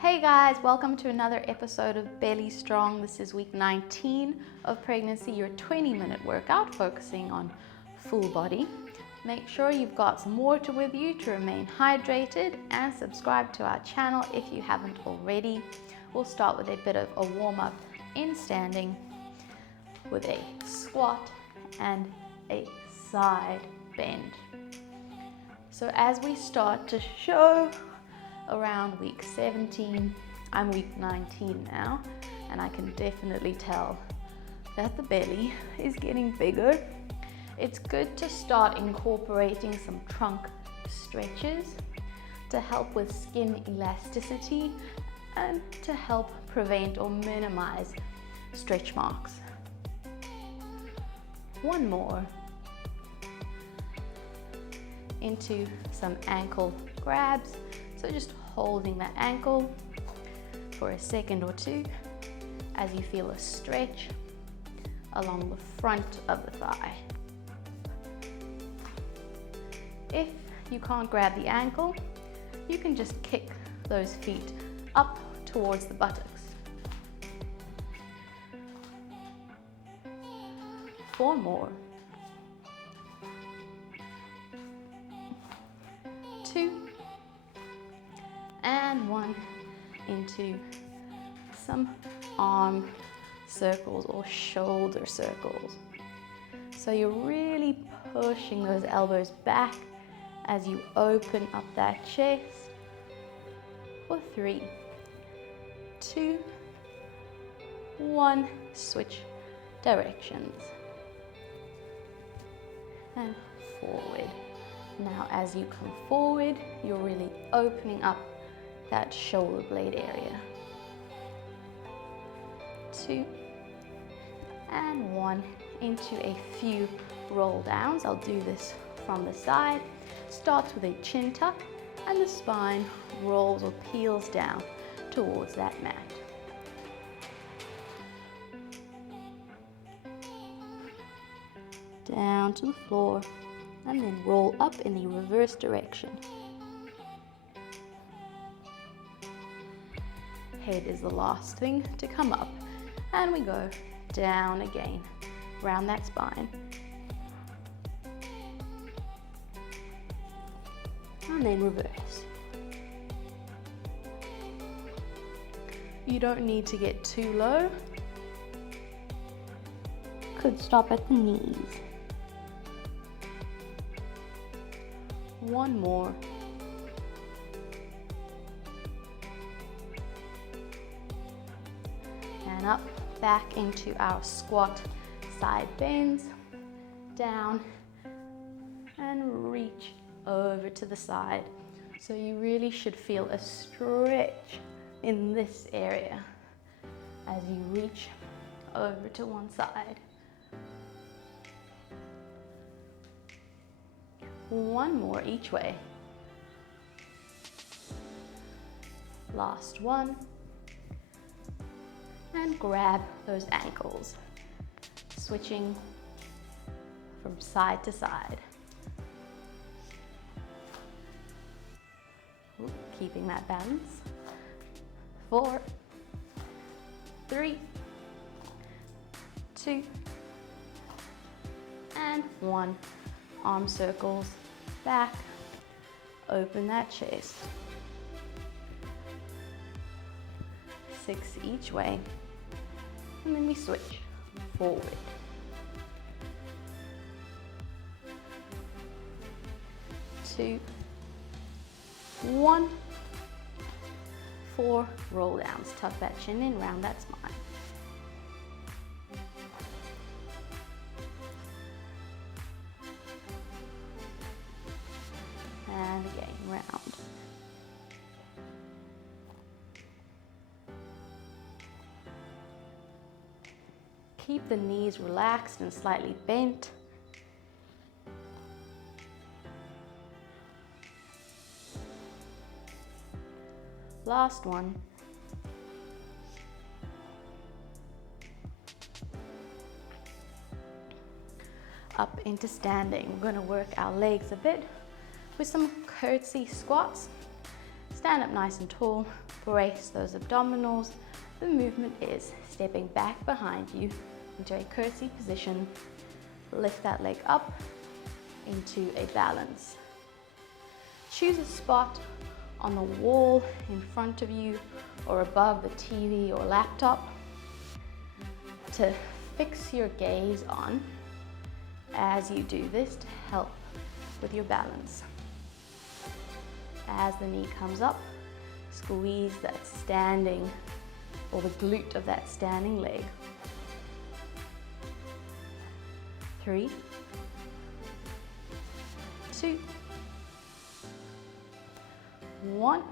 Hey guys, welcome to another episode of Belly Strong. This is week 19 of pregnancy, your 20-minute workout focusing on full body. Make sure you've got some water with you to remain hydrated and subscribe to our channel if you haven't already. We'll start with a bit of a warm-up in standing with a squat and a side bend. So as we start to show around week 17, I'm week 19 now, and I can definitely tell that the belly is getting bigger. It's good to start incorporating some trunk stretches to help with skin elasticity and to help prevent or minimize stretch marks. One more into some ankle grabs. So just holding that ankle for a second or two as you feel a stretch along the front of the thigh. If you can't grab the ankle, you can just kick those feet up towards the buttocks. 4 more. 2 and 1 into some arm circles or shoulder circles. So you're really pushing those elbows back as you open up that chest for 3, 2, 1, switch directions and forward. Now as you come forward, you're really opening up that shoulder blade area. 2 and 1 into a few roll downs. I'll do this from the side. Starts with a chin tuck and the spine rolls or peels down towards that mat. Down to the floor and then roll up in the reverse direction. Head is the last thing to come up, and we go down again, round that spine. And then reverse. You don't need to get too low. Could stop at the knees. 1 more. And up, back into our squat side bends, down, and reach over to the side. So you really should feel a stretch in this area as you reach over to one side. 1 more each way. Last one. And grab those ankles, switching from side to side. Ooh, keeping that balance. 4, 3, 2, and 1. Arm circles back, open that chest. 6 each way, and then we switch forward. 2, 1, 4 roll downs. Tuck that chin in, round that spine. And again, round. Keep the knees relaxed and slightly bent. Last one. Up into standing. We're going to work our legs a bit with some curtsy squats. Stand up nice and tall, brace those abdominals. The movement is stepping back behind you into a curtsy position. Lift that leg up into a balance. Choose a spot on the wall in front of you or above the TV or laptop to fix your gaze on as you do this to help with your balance. As the knee comes up, squeeze that standing or the glute of that standing leg. 3, 2, 1.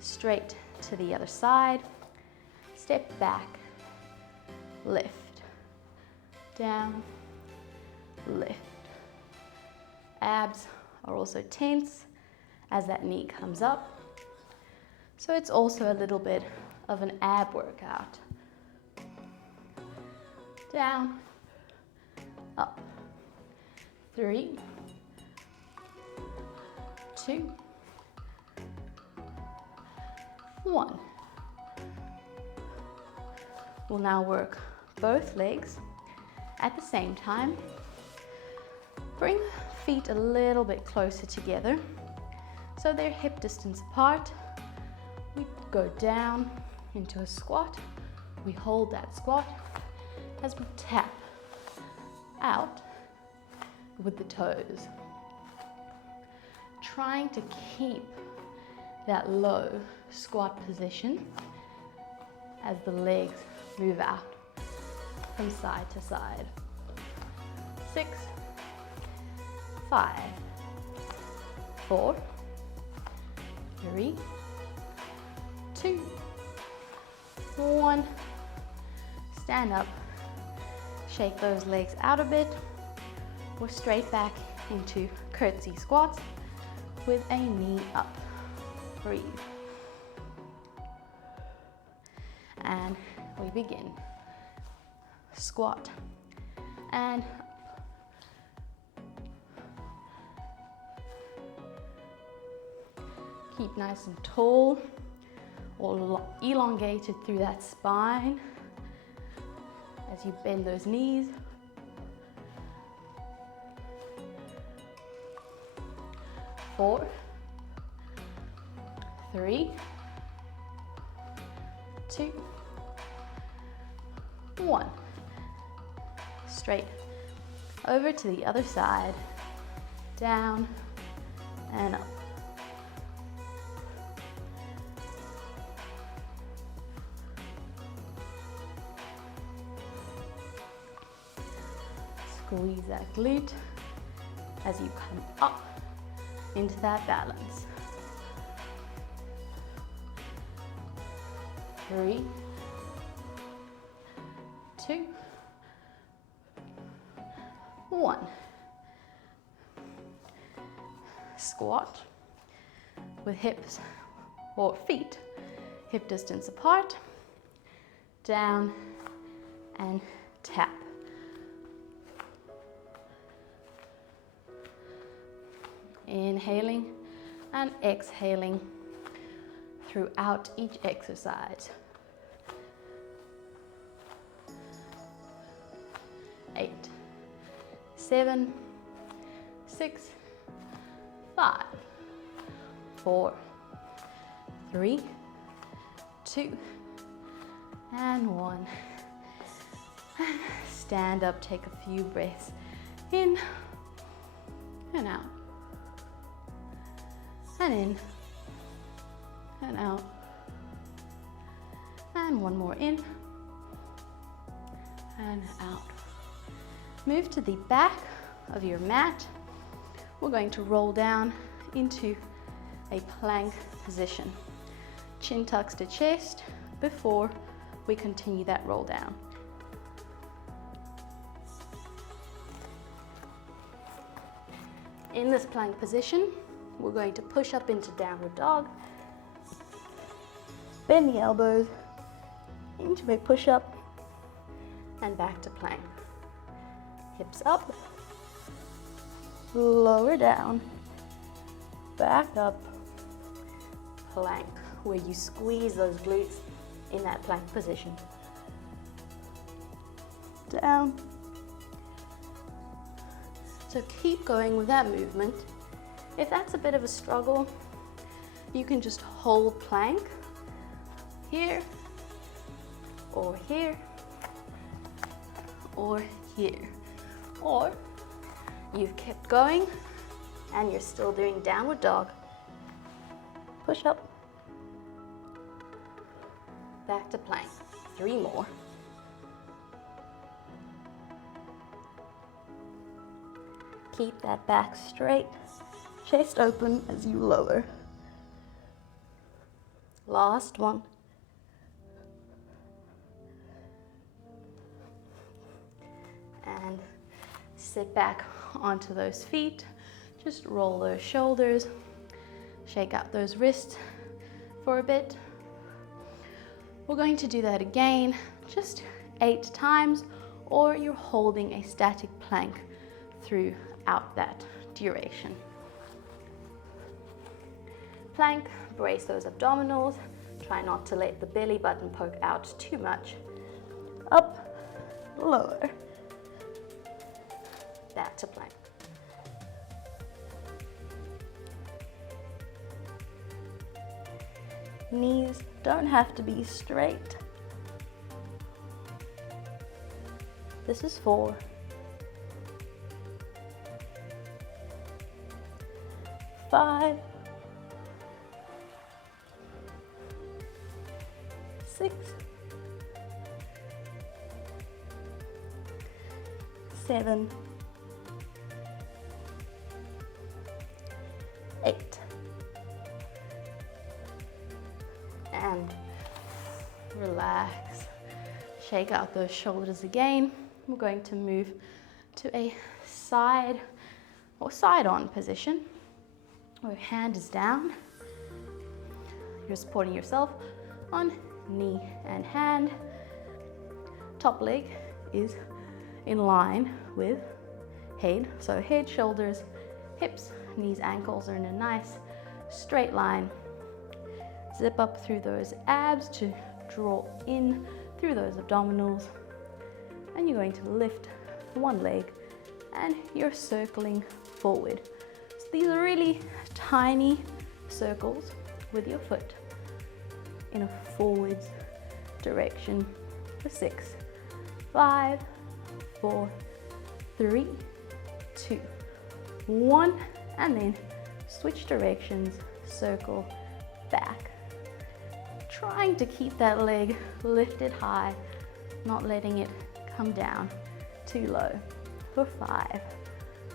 Straight to the other side. Step back, lift, down, lift. Abs are also tense as that knee comes up. So it's also a little bit of an ab workout. Down, up. 3, 2, 1. We'll now work both legs at the same time. Bring feet a little bit closer together so they're hip distance apart. We go down into a squat. We hold that squat as we tap out with the toes. Trying to keep that low squat position as the legs move out from side to side. 6, 5, 4, 3, 2, 1. Stand up, shake those legs out a bit. We're straight back into curtsy squats with a knee up. Breathe. And we begin. Squat and keep nice and tall, or elongated through that spine as you bend those knees. 4, 3, 2, 1. Straight over to the other side, down and up. Squeeze that glute as you come up into that balance. 3, 2, 1. Squat with hips or feet hip distance apart, down and tap. Inhaling and exhaling throughout each exercise. 8, 7, 6, 5, 4, 3, 2, and 1. Stand up, take a few breaths in and out. And in and out. And one more in and out. Move to the back of your mat. We're going to roll down into a plank position. Chin tucks to chest before we continue that roll down. In this plank position, we're going to push up into downward dog. Bend the elbows into a push-up and back to plank. Hips up, lower down, back up, plank, where you squeeze those glutes in that plank position. Down. So keep going with that movement. If that's a bit of a struggle, you can just hold plank here, or here, or here. Or you've kept going and you're still doing downward dog. Push up. Back to plank. 3 more. Keep that back straight, chest open as you lower. Last one. And sit back onto those feet. Just roll those shoulders. Shake out those wrists for a bit. We're going to do that again, just 8 times, or you're holding a static plank throughout that duration. Plank, brace those abdominals. Try not to let the belly button poke out too much. Up, lower. Back to plank. Knees don't have to be straight. This is 4. 5. 6. 7. 8. And relax. Shake out those shoulders again. We're going to move to a side or side-on position, where your hand is down. You're supporting yourself on knee and hand. Top leg is in line with head. So head, shoulders, hips, knees, ankles are in a nice straight line. Zip up through those abs to draw in through those abdominals. And you're going to lift one leg and you're circling forward. So these are really tiny circles with your foot in a forwards direction for 6, 5, 4, 3, 2, 1, and then switch directions, circle back. Trying to keep that leg lifted high, not letting it come down too low. For 5,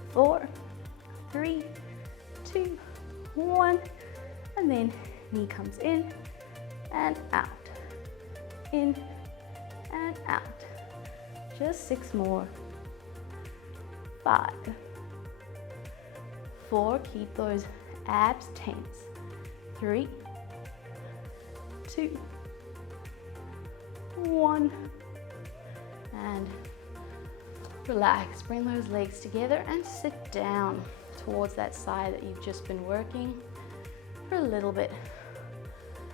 4, 3, 2, 1, and then knee comes in and out, in and out. Just 6 more. 5, 4, keep those abs tense. 3, 2, 1, and relax. Bring those legs together and sit down towards that side that you've just been working for a little bit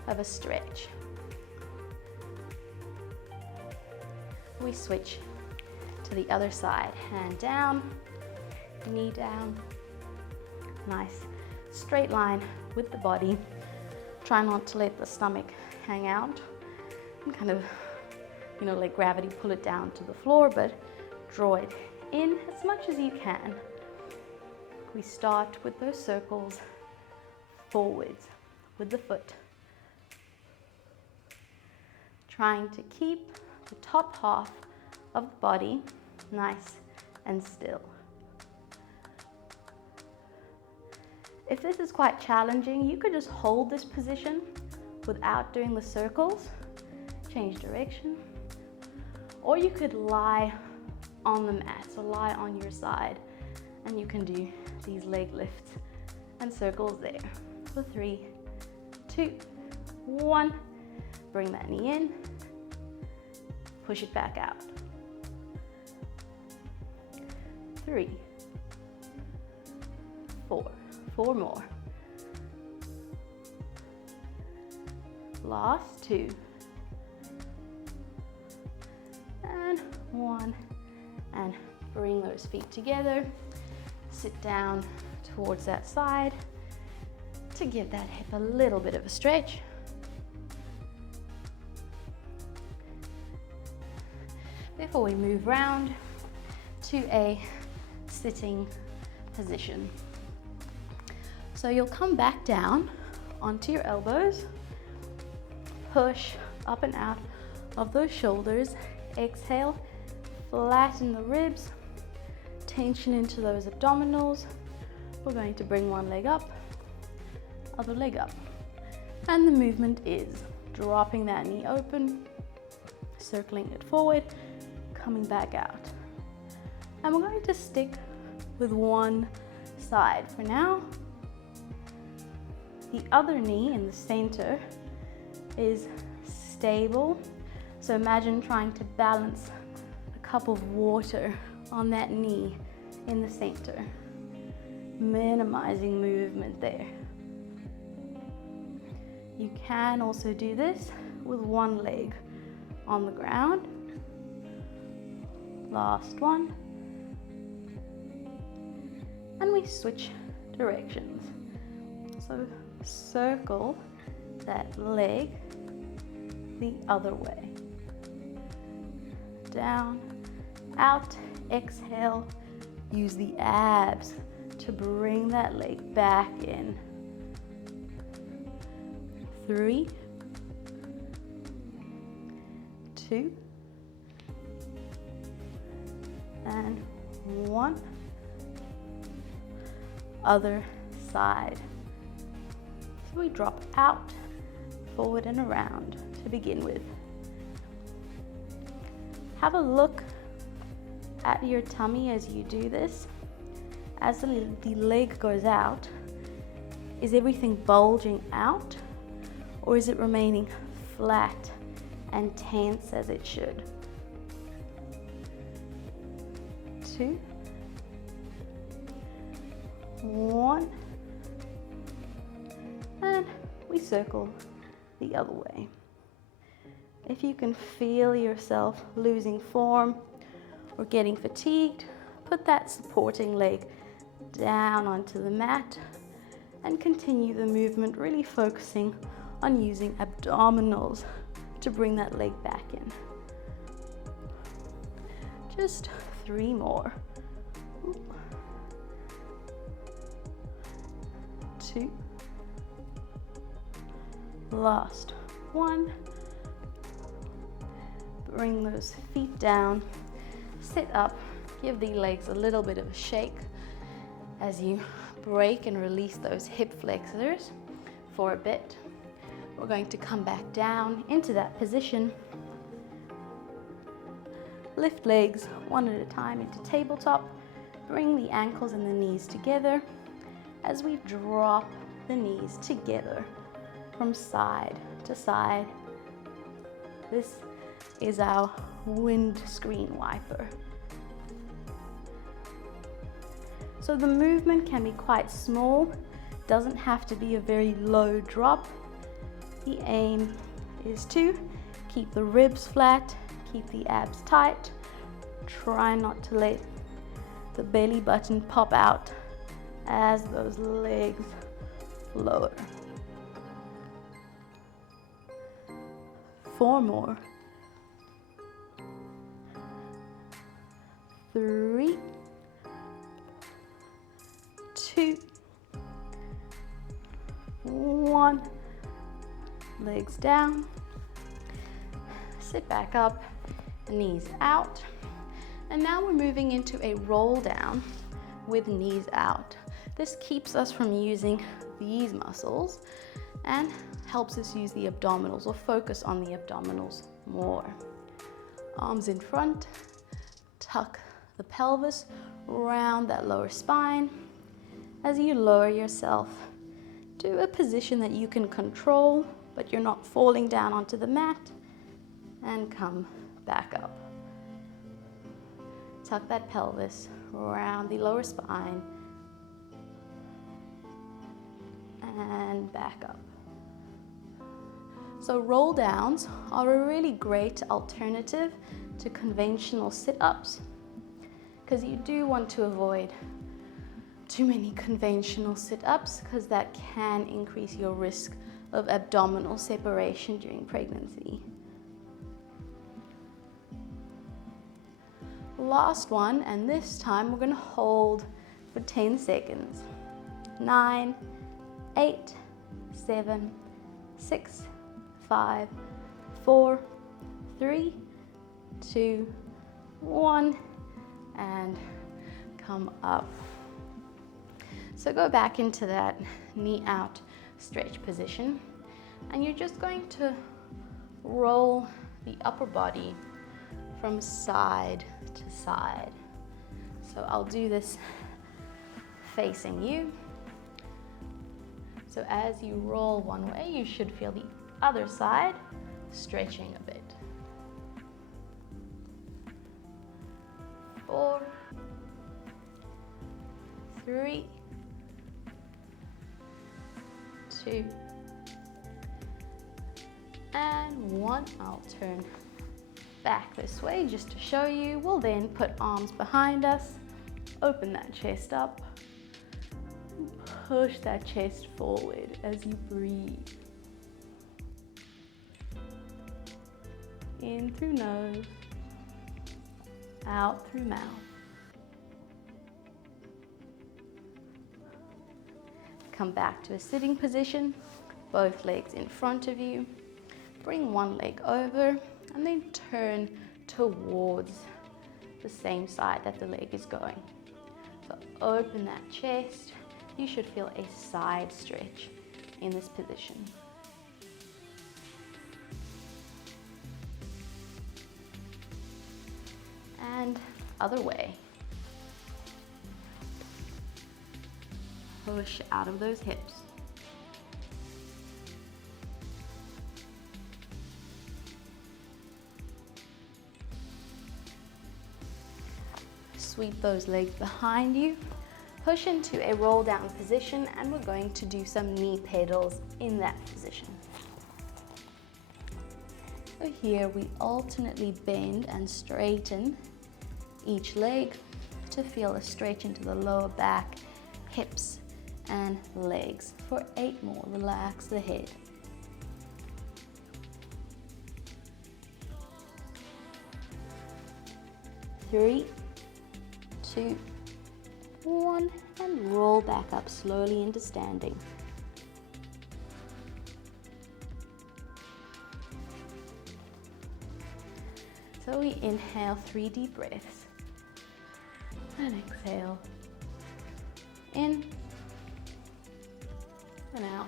of a stretch. We switch to the other side. Hand down, knee down. Nice straight line with the body. Try not to let the stomach hang out and kind of, let gravity pull it down to the floor, but draw it in as much as you can. We start with those circles forwards with the foot. Trying to keep the top half of the body nice and still. If this is quite challenging, you could just hold this position without doing the circles, change direction, or you could lie on the mat, so lie on your side, and you can do these leg lifts and circles there. For 3, 2, 1, bring that knee in, push it back out. 3, 4, 4 more. Last 2. And 1. And bring those feet together. Sit down towards that side to give that hip a little bit of a stretch. Before we move round to a sitting position. So you'll come back down onto your elbows, push up and out of those shoulders, exhale, flatten the ribs, tension into those abdominals. We're going to bring one leg up, other leg up. And the movement is dropping that knee open, circling it forward, coming back out. And we're going to stick with one side for now. The other knee in the center is stable. So imagine trying to balance a cup of water on that knee in the center, minimizing movement there. You can also do this with one leg on the ground. Last one. And we switch directions. So circle that leg the other way. Down, out, exhale. Use the abs to bring that leg back in. 3, 2, and 1. Other side. So we drop out, forward and around to begin with. Have a look at your tummy as you do this. As the leg goes out, is everything bulging out, or is it remaining flat and tense as it should? 2, 1, and we circle the other way. If you can feel yourself losing form or getting fatigued, put that supporting leg down onto the mat and continue the movement, really focusing on using abdominals to bring that leg back in. Just 3 more. 2. Last 1. Bring those feet down, sit up, give the legs a little bit of a shake as you break and release those hip flexors for a bit. We're going to come back down into that position. Lift legs one at a time into tabletop. Bring the ankles and the knees together as we drop the knees together from side to side. This is our windscreen wiper. So the movement can be quite small, doesn't have to be a very low drop. The aim is to keep the ribs flat, keep the abs tight. Try not to let the belly button pop out as those legs lower. 4 more. 3, 2, 1. Legs down. Sit back up, knees out. And now we're moving into a roll down with knees out. This keeps us from using these muscles and helps us use the abdominals or focus on the abdominals more. Arms in front, tuck the pelvis, round that lower spine. As you lower yourself to a position that you can control, but you're not falling down onto the mat, and come back up. Tuck that pelvis around the lower spine and back up. So roll downs are a really great alternative to conventional sit-ups, because you do want to avoid too many conventional sit-ups, because that can increase your risk of abdominal separation during pregnancy. Last one, and this time we're going to hold for 10 seconds. 9, 8, 7, 6, 5, 4, 3, 2, 1, and come up. So go back into that knee out stretch position, and you're just going to roll the upper body from side to side. So I'll do this facing you. So as you roll one way, you should feel the other side stretching a bit. 4, 3, 2, and 1. I'll turn back this way just to show you. We'll then put arms behind us, open that chest up, push that chest forward as you breathe. In through nose, out through mouth. Come back to a sitting position, both legs in front of you. Bring one leg over and then turn towards the same side that the leg is going. So open that chest. You should feel a side stretch in this position. And other way. Push out of those hips. Sweep those legs behind you. Push into a roll down position, and we're going to do some knee pedals in that position. So here we alternately bend and straighten each leg to feel a stretch into the lower back, hips, and legs. For 8 more, relax the head. 3, 2, 1, and roll back up slowly into standing. So we inhale 3 deep breaths and exhale in and out.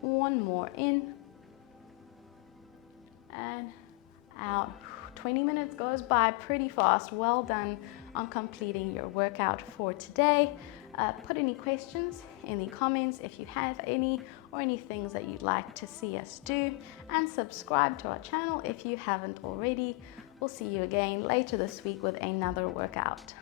1 more in and out. 20 minutes goes by pretty fast. Well done on completing your workout for today. Put any questions in the comments if you have any, or any things that you'd like to see us do, and subscribe to our channel if you haven't already. We'll see you again later this week with another workout.